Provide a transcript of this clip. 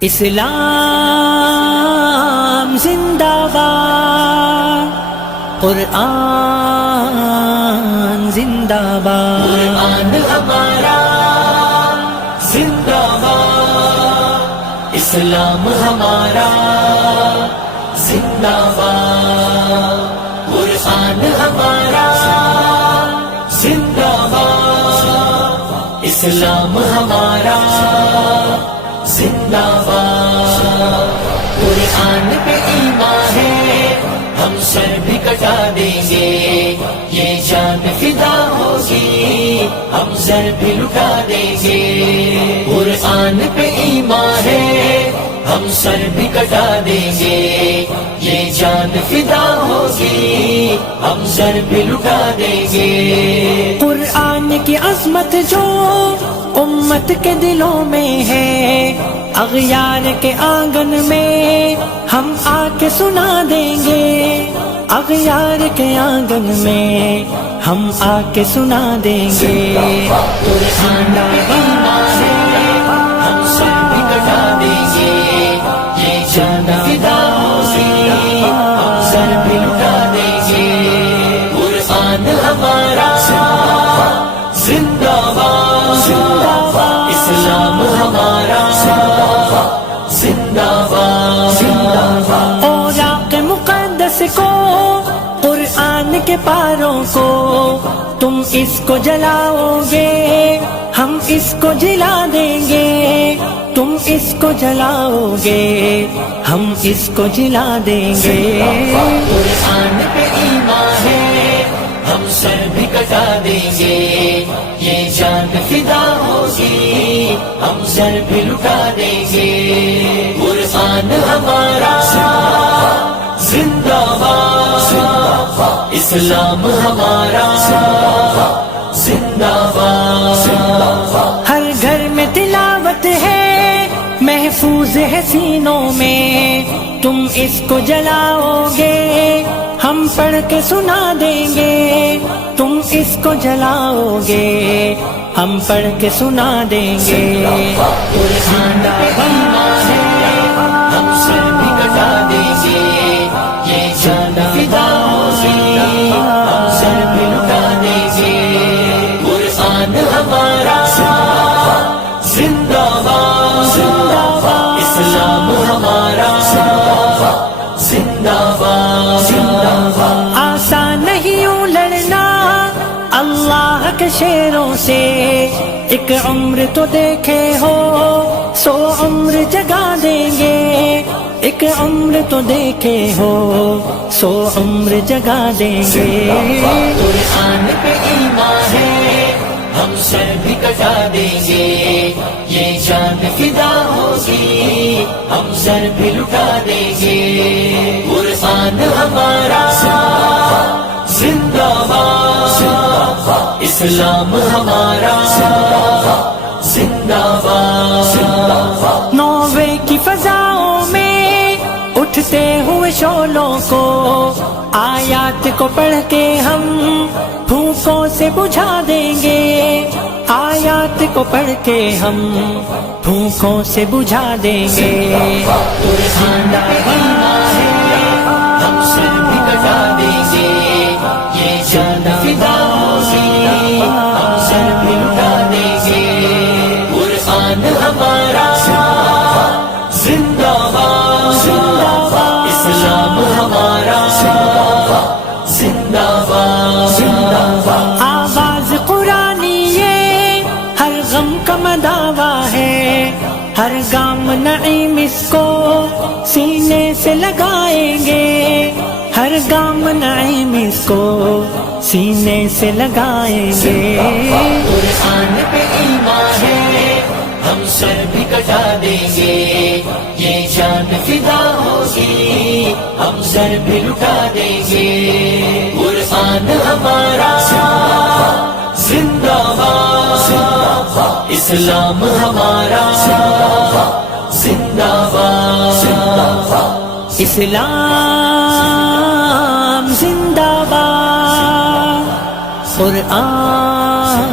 اسلام زندہ باد، قرآن زندہ باد، قرآن ہمارا زندہ باد، اسلام ہمارا زندہ باد، قرآن ہمارا زندہ باد، اسلام ہمارا زندہ باد، قرآن پہ ایمان ہے ہم سر بھی کٹا دیں گے، یہ جان فدا ہوگی ہم سر بھی لٹا دیں گے، قرآن پہ ایمان ہے ہم سر بھی کٹا دیں گے، یہ جان فدا ہوگی ہم سر بھی لٹا دیں گے، قرآن کی عظمت جو امت کے دلوں میں ہے، اغیار کے آنگن میں ہم آ کے سنا دیں گے، اغیار کے آنگن میں ہم آ کے سنا دیں گے، قرآن پہ ایمان ہے ہم سر بھی کٹا دیں گے، یہ جان فدا ہوگی ہم سر بھی لٹا دیں گے، قرآن ہمارا زندہ باد، اسلام ہمارا زندہ باد، اوراق مقدس کو، قرآن کے پاروں کو، تم اس کو جلاؤ گے ہم اس کو جلا دیں گے، تم اس کو جلاؤ گے ہم اس کو جلا دیں گے، قرآن پہ ایمان ہے ہم سر بھی کٹا دیں گے، یہ جان فدا ہوگی ہم سر بھی لٹا دیں گے، قرآن ہمارا زندہ باد، اسلام ہمارا زندہ باد، ہر گھر میں تلاوت ہے محفوظ ہے سینوں میں، تم اس کو جلاؤ گے ہم پڑھ کے سنا دیں گے، تم اس کو جلاؤ گے ہم پڑھ کے سنا دیں گے، قرآن پہ ایمان ہے ہم سر بھی کٹا دیں گے، یہ جان فدا ہوگی ہم سر بھی لٹا دیں گے، قرآن ہمارا زندہ باد، اسلام ہمارا زندہ باد، آسان نہیں یوں لڑنا اللہ کے شیروں سے، ایک عمر تو دیکھے ہو 100 عمر جگا دیں گے، ایک عمر تو دیکھے ہو 100 عمر جگا دیں گے، قرآن پہ ایمان ہے ہم سر بھی کٹا دیں گے، یہ جان فدا ہوگی ہم سر بھی لٹا دیں گے، قرآن ہمارا زندہ باد، اسلام ہمارا زندہ باد، نوے کی فضاؤں میں اٹھتے ہوئے شعلوں کو، آیات کو پڑھ کے ہم پھونکوں سے بجھا دیں گے، آیات کو پڑھ کے ہم پھونکوں سے بجھا دیں گے، قرآن پہ ایمان ہے ہم سر بھی کٹا دیں گے، یہ جان فدا ہوگی ہم سر بھی لٹا دیں گے، قرآن ہمارا زندہ باد، اسلام ہمارا زندہ باد، آواز قرآنی یہ ہر غم کا مداوا ہے، ہر گام نعیم اس کو سینے سے لگائیں گے، ہر گام نعیم اس کو سینے سے لگائیں گے، قرآن پہ ایمان ہے ہم سر بھی کٹا دیں گے، یہ جان فدا ہوگی ہم سر بھی لٹا دیں گے، قرآن ہمارا زندہ باد، اسلام ہمارا زندہ باد، اسلام زندہ باد، قرآن